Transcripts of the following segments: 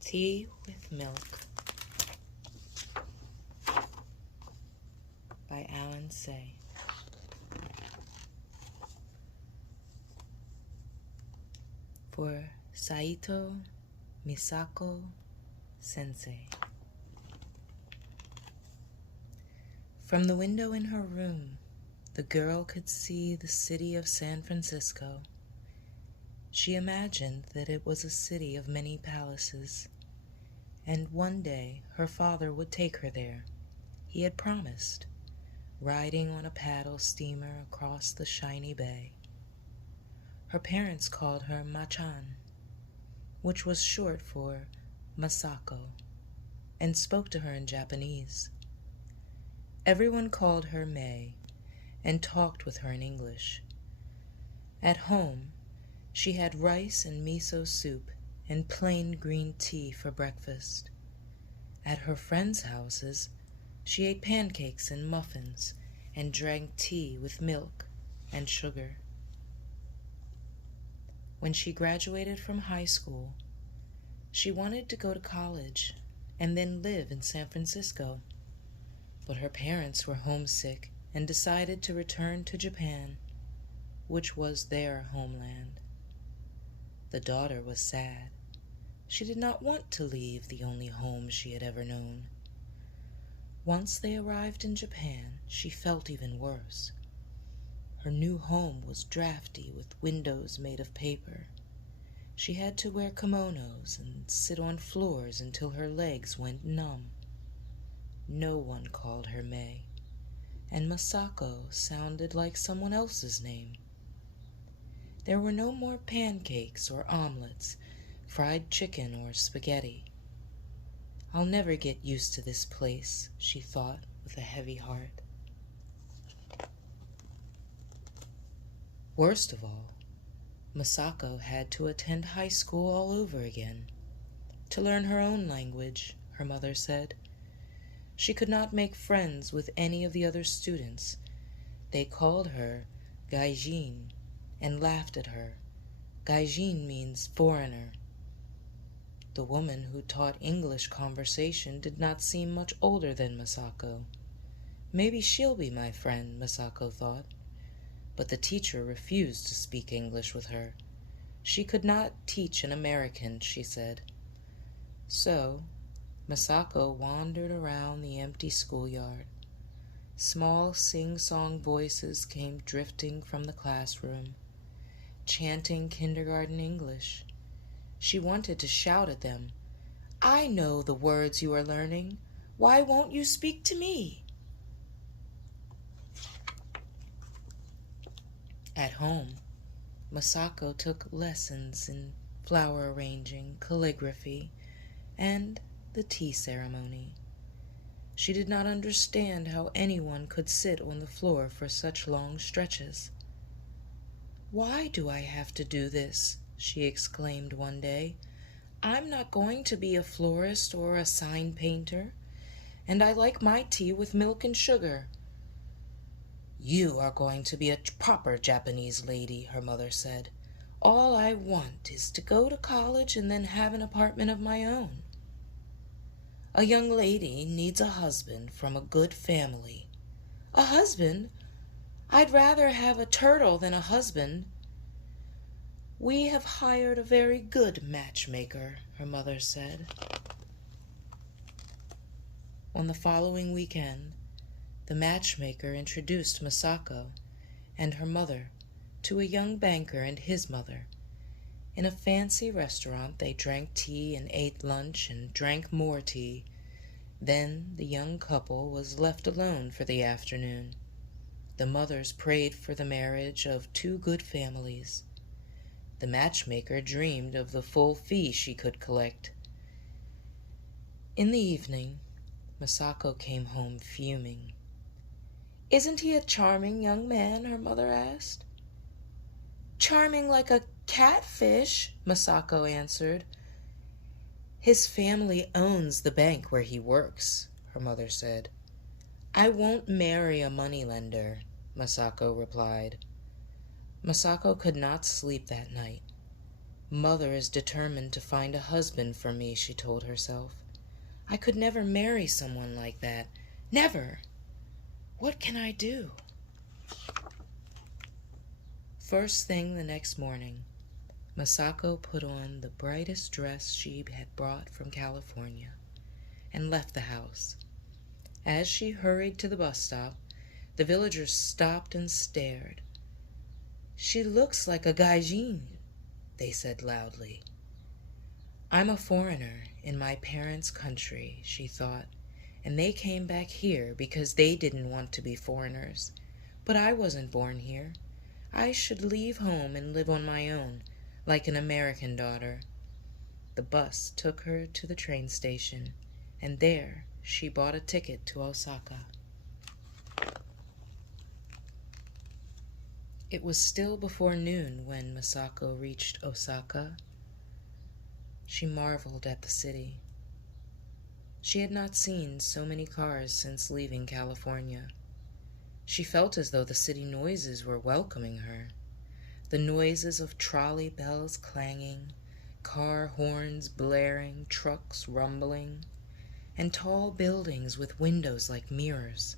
Tea with Milk by Alan Say. For Saito Misako Sensei. From the window in her room, the girl could see the city of San Francisco. She imagined that it was a city of many palaces, and one day her father would take her there. He had promised, riding on a paddle steamer across the shiny bay. Her parents called her Machan, which was short for Masako, and spoke to her in Japanese. Everyone called her May and talked with her in English. At home, she had rice and miso soup and plain green tea for breakfast. At her friends' houses, she ate pancakes and muffins and drank tea with milk and sugar. When she graduated from high school, she wanted to go to college and then live in San Francisco. But her parents were homesick and decided to return to Japan, which was their homeland. The daughter was sad. She did not want to leave the only home she had ever known. Once they arrived in Japan, she felt even worse. Her new home was drafty with windows made of paper. She had to wear kimonos and sit on floors until her legs went numb. No one called her May, and Masako sounded like someone else's name. There were no more pancakes or omelets, fried chicken or spaghetti. I'll never get used to this place, she thought with a heavy heart. Worst of all, Masako had to attend high school all over again, to learn her own language, her mother said. She could not make friends with any of the other students. They called her Gaijin and laughed at her. Gaijin means foreigner. The woman who taught English conversation did not seem much older than Masako. Maybe she'll be my friend, Masako thought. But the teacher refused to speak English with her. She could not teach an American, she said. So, Masako wandered around the empty schoolyard. Small sing-song voices came drifting from the classroom, chanting kindergarten English. She wanted to shout at them, "I know the words you are learning. Why won't you speak to me?" At home, Masako took lessons in flower arranging, calligraphy, and the tea ceremony. She did not understand how anyone could sit on the floor for such long stretches. "Why do I have to do this?" she exclaimed one day. "I'm not going to be a florist or a sign painter, and I like my tea with milk and sugar." "You are going to be a proper Japanese lady," her mother said. "All I want is to go to college and then have an apartment of my own." "A young lady needs a husband from a good family." "A husband? I'd rather have a turtle than a husband." "We have hired a very good matchmaker," her mother said. On the following weekend, the matchmaker introduced Masako and her mother to a young banker and his mother. In a fancy restaurant, they drank tea and ate lunch and drank more tea. Then the young couple was left alone for the afternoon. The mothers prayed for the marriage of two good families. The matchmaker dreamed of the full fee she could collect. In the evening, Masako came home fuming. "Isn't he a charming young man?" her mother asked. "Charming like a catfish," Masako answered. "His family owns the bank where he works," her mother said. "I won't marry a moneylender," Masako replied. Masako could not sleep that night. Mother is determined to find a husband for me, she told herself. I could never marry someone like that. Never! What can I do? First thing the next morning, Masako put on the brightest dress she had brought from California and left the house. As she hurried to the bus stop, the villagers stopped and stared. She looks like a gaijin, they said loudly. I'm a foreigner in my parents' country, she thought, and they came back here because they didn't want to be foreigners. But I wasn't born here. I should leave home and live on my own, like an American daughter. The bus took her to the train station, and there she bought a ticket to Osaka. It was still before noon when Masako reached Osaka. She marveled at the city. She had not seen so many cars since leaving California. She felt as though the city noises were welcoming her. The noises of trolley bells clanging, car horns blaring, trucks rumbling, and tall buildings with windows like mirrors.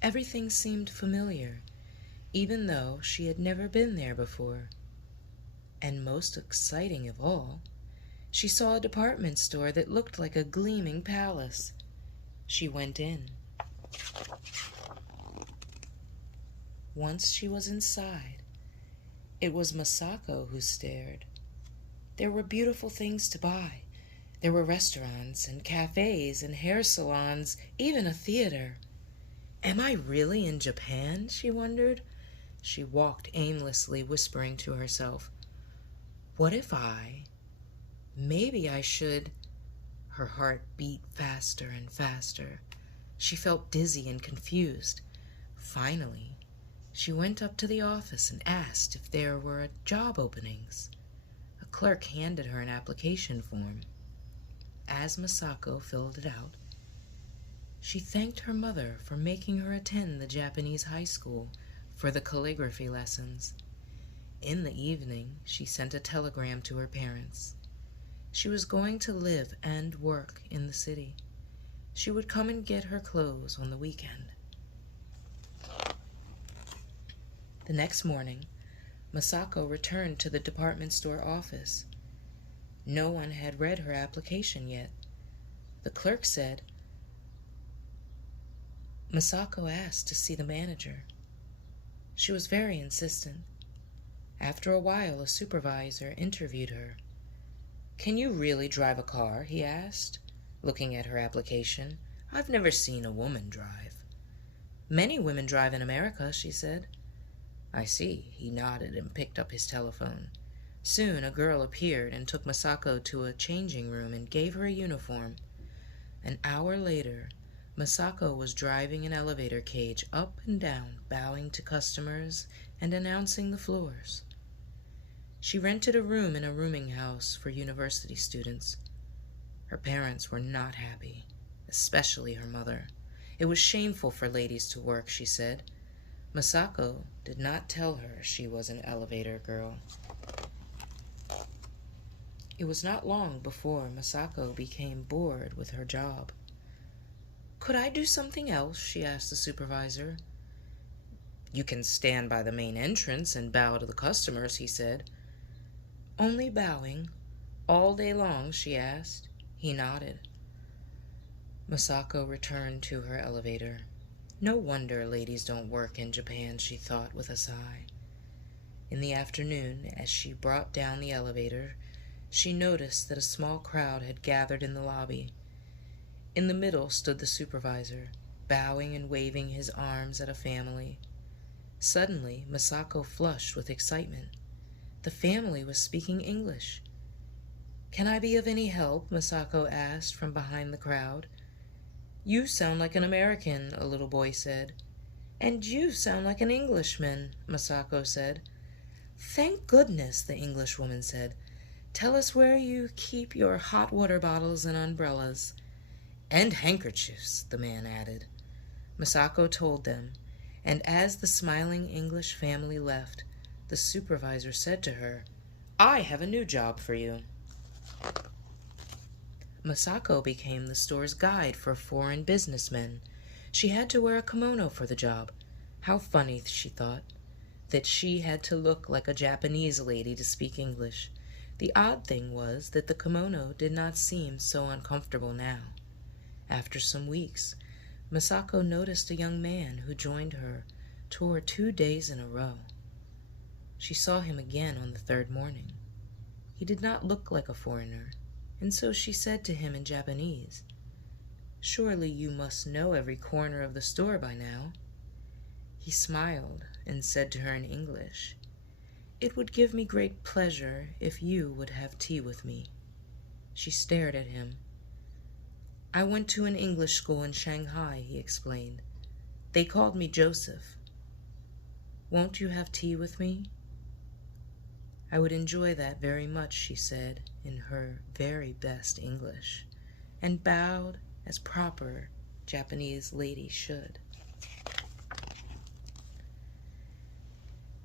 Everything seemed familiar, even though she had never been there before. And most exciting of all, she saw a department store that looked like a gleaming palace. She went in. Once she was inside, it was Masako who stared. There were beautiful things to buy. There were restaurants and cafes and hair salons, even a theater. Am I really in Japan? She wondered. She walked aimlessly, whispering to herself, what if maybe I should... Her heart beat faster and faster. She felt dizzy and confused. Finally, she went up to the office and asked if there were job openings. A clerk handed her an application form. As Masako filled it out, she thanked her mother for making her attend the Japanese high school for the calligraphy lessons. In the evening, she sent a telegram to her parents. She was going to live and work in the city. She would come and get her clothes on the weekend. The next morning, Masako returned to the department store office. No one had read her application yet. The clerk said, Masako asked to see the manager. She was very insistent. After a while, a supervisor interviewed her. Can you really drive a car? He asked, looking at her application. I've never seen a woman drive. Many women drive in America, she said. I see. He nodded and picked up his telephone. Soon a girl appeared and took Masako to a changing room and gave her a uniform. An hour later, Masako was driving an elevator cage up and down, bowing to customers and announcing the floors. She rented a room in a rooming house for university students. Her parents were not happy, especially her mother. It was shameful for ladies to work, she said. Masako did not tell her she was an elevator girl. It was not long before Masako became bored with her job. Could I do something else? She asked the supervisor. You can stand by the main entrance and bow to the customers, he said. Only bowing all day long? She asked. He nodded. Masako returned to her elevator. No wonder ladies don't work in Japan, she thought with a sigh. In the afternoon, as she brought down the elevator, she noticed that a small crowd had gathered in the lobby. In the middle stood the supervisor, bowing and waving his arms at a family. Suddenly, Masako flushed with excitement. The family was speaking English. Can I be of any help? Masako asked from behind the crowd. You sound like an American, a little boy said. And you sound like an Englishman, Masako said. Thank goodness, the Englishwoman said. Tell us where you keep your hot water bottles and umbrellas. And handkerchiefs, the man added. Masako told them, and as the smiling English family left, the supervisor said to her, I have a new job for you. Masako became the store's guide for foreign businessmen. She had to wear a kimono for the job. How funny, she thought, that she had to look like a Japanese lady to speak English. The odd thing was that the kimono did not seem so uncomfortable now. After some weeks, Masako noticed a young man who joined her tour 2 days in a row. She saw him again on the third morning. He did not look like a foreigner, and so she said to him in Japanese, "Surely you must know every corner of the store by now." He smiled and said to her in English, "It would give me great pleasure if you would have tea with me." She stared at him. "I went to an English school in Shanghai," he explained. "They called me Joseph. Won't you have tea with me?" "I would enjoy that very much," she said in her very best English, and bowed as proper Japanese ladies should.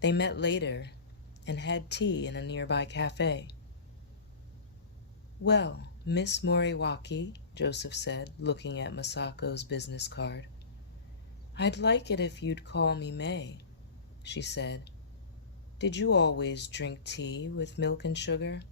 They met later and had tea in a nearby cafe. "Well, Miss Moriwaki," Joseph said, looking at Masako's business card. "I'd like it if you'd call me May," she said. "Did you always drink tea with milk and sugar?"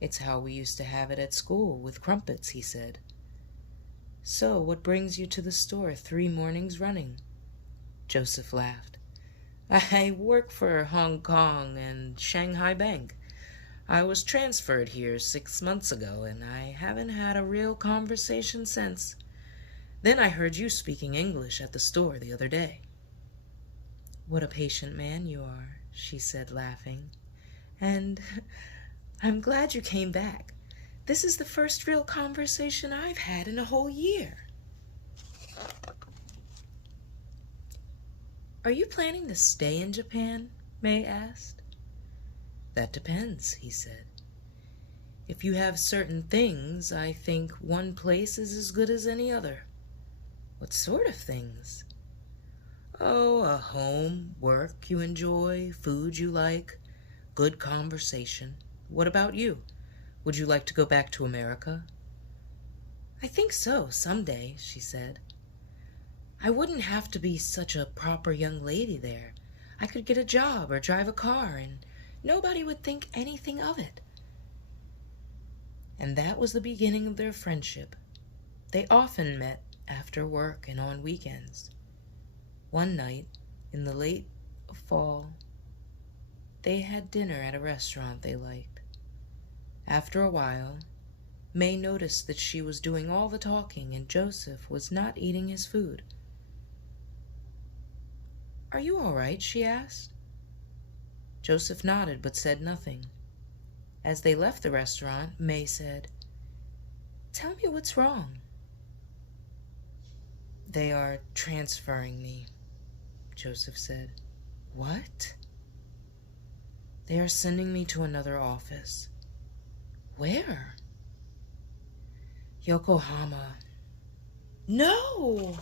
"It's how we used to have it at school, with crumpets," he said. "So what brings you to the store 3 mornings running?" Joseph laughed. "I work for Hong Kong and Shanghai Bank. I was transferred here 6 months ago, and I haven't had a real conversation since. Then I heard you speaking English at the store the other day." "What a patient man you are," she said, laughing. "And I'm glad you came back. This is the first real conversation I've had in a whole year." "Are you planning to stay in Japan?" May asked. "That depends," he said. "If you have certain things, I think one place is as good as any other." "What sort of things?" "Oh, a home, work you enjoy, food you like, good conversation. What about you? Would you like to go back to America?" "I think so, someday," she said. "I wouldn't have to be such a proper young lady there. I could get a job or drive a car, and nobody would think anything of it." And that was the beginning of their friendship. They often met after work and on weekends. One night, in the late fall, they had dinner at a restaurant they liked. After a while, May noticed that she was doing all the talking and Joseph was not eating his food. "Are you all right?" she asked. Joseph nodded but said nothing. As they left the restaurant, May said, "Tell me what's wrong." "They are transferring me," Joseph said. "What?" "They are sending me to another office." "Where?" "Yokohama." "No!"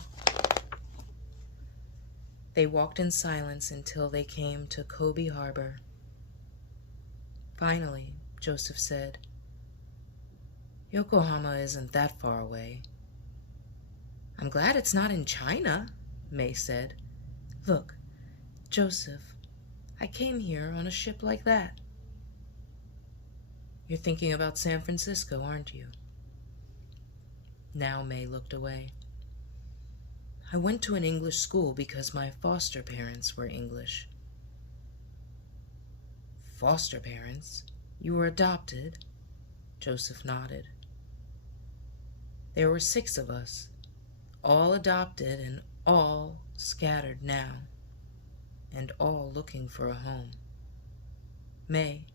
They walked in silence until they came to Kobe Harbor. Finally, Joseph said, "Yokohama isn't that far away." "I'm glad it's not in China," May said. "Look, Joseph, I came here on a ship like that." "You're thinking about San Francisco, aren't you?" Now May looked away. "I went to an English school because my foster parents were English." "Foster parents? You were adopted?" Joseph nodded. "There were 6 of us, all adopted and all scattered now, and all looking for a home. May,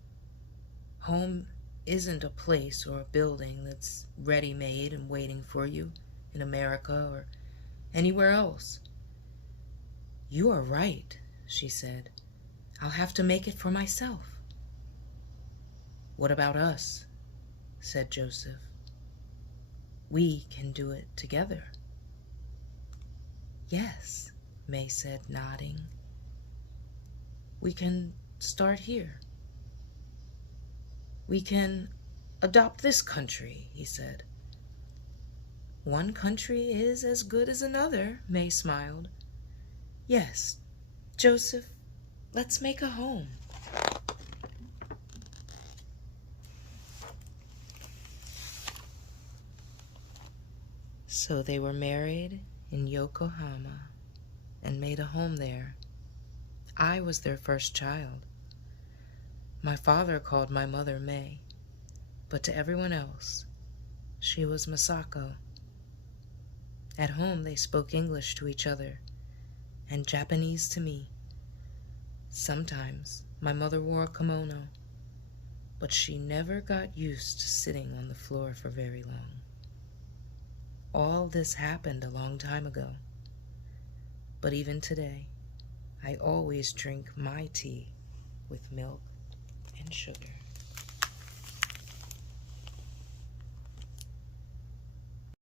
home isn't a place or a building that's ready-made and waiting for you in America or anywhere else." "You are right," she said. "I'll have to make it for myself." "What about us?" said Joseph. "We can do it together." "Yes," May said, nodding. "We can start here." We can adopt this country, he said. One country is as good as another, May smiled. Yes, Joseph, let's make a home. So they were married in Yokohama and made a home there. I was their first child. My father called my mother May, but to everyone else, she was Masako. At home, they spoke English to each other and Japanese to me. Sometimes my mother wore a kimono, but she never got used to sitting on the floor for very long. All this happened a long time ago, but even today, I always drink my tea with milk and sugar.